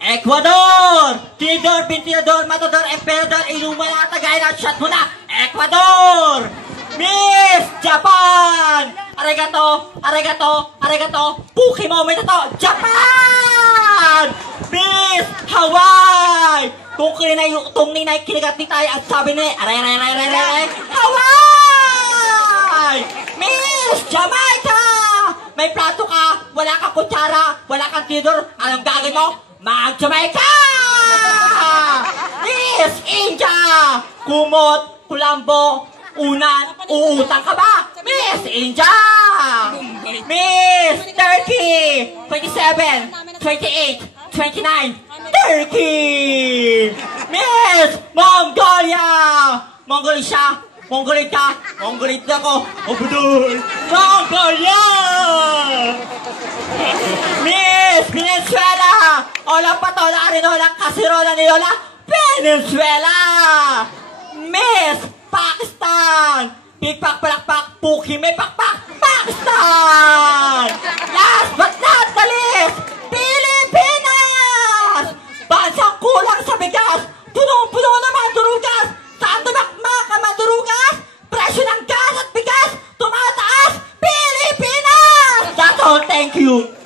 Ecuador! Tinidor, Bintinador, Matador, Emperador, Illuminati, tagay na, shot mo na! Ecuador! Miss Japan! Arigato, arigato, arigato, Pokemon to, Japan! Miss Hawaii! Kung ninay kinigat ni tayo at sabi ni, aray, Hawaii! Miss Jamaica! May plato ka, wala kang kutsara, wala kang tinidor, anong gagawin mo? Mag-Jamaica! Miss India! Kumot, kulambo, unan, uutang ka ba? Miss India! Miss Turkey! 27, 28, 29, Turkey! Miss Mongolia! Mongolita ko, Obudol! Mongolia! Miss Venezuela! Olang patola, arinola, kasirola ni Lola, Venezuela! Miss Pakistan! Pikpak, palakpak, puki, may pakpak, Pakistan! Last but not the least, Pilipinas! Bansang kulang sa bigas, punong-puno naman durugas, saan tumakmak ang madurugas? Presyo ng gas at bigas, tumataas, Pilipinas! That's all, thank you!